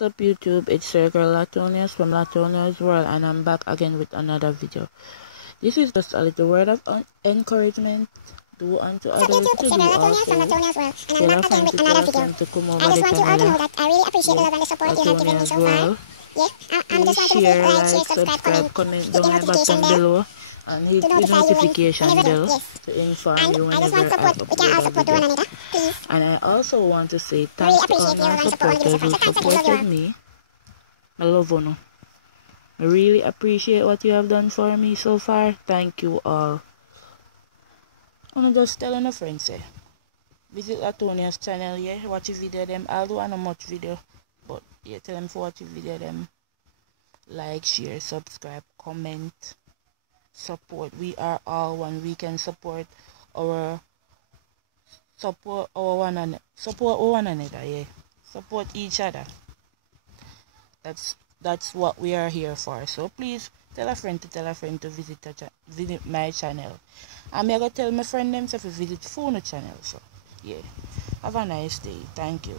What's up YouTube, it's your girl Latonius from Latonia's World, and I'm back again with another video. This is just a little word of encouragement. Do unto others to do also. Tell a friend to tell a friend to come over the channel. I really appreciate the love and the support you have given me so far. Please share, like, subscribe, comment down the bottom below, and hit the notification bell to inform you whenever I upload a video. And I also want to say thanks to all my supporters who supported me. I love you. I really appreciate what you have done for me so far. Thank you all. I'm just telling a friend, say, visit Latonia's channel, yeah, watch the video them. I'll do not much video, but yeah, tell them to watch the video them. Like, share, subscribe, comment, support. We are all one. We can support one another, yeah. Support each other. That's what we are here for. So please tell a friend to visit my channel. I'm gonna tell my friend them to visit Funo channel. So yeah. Have a nice day. Thank you.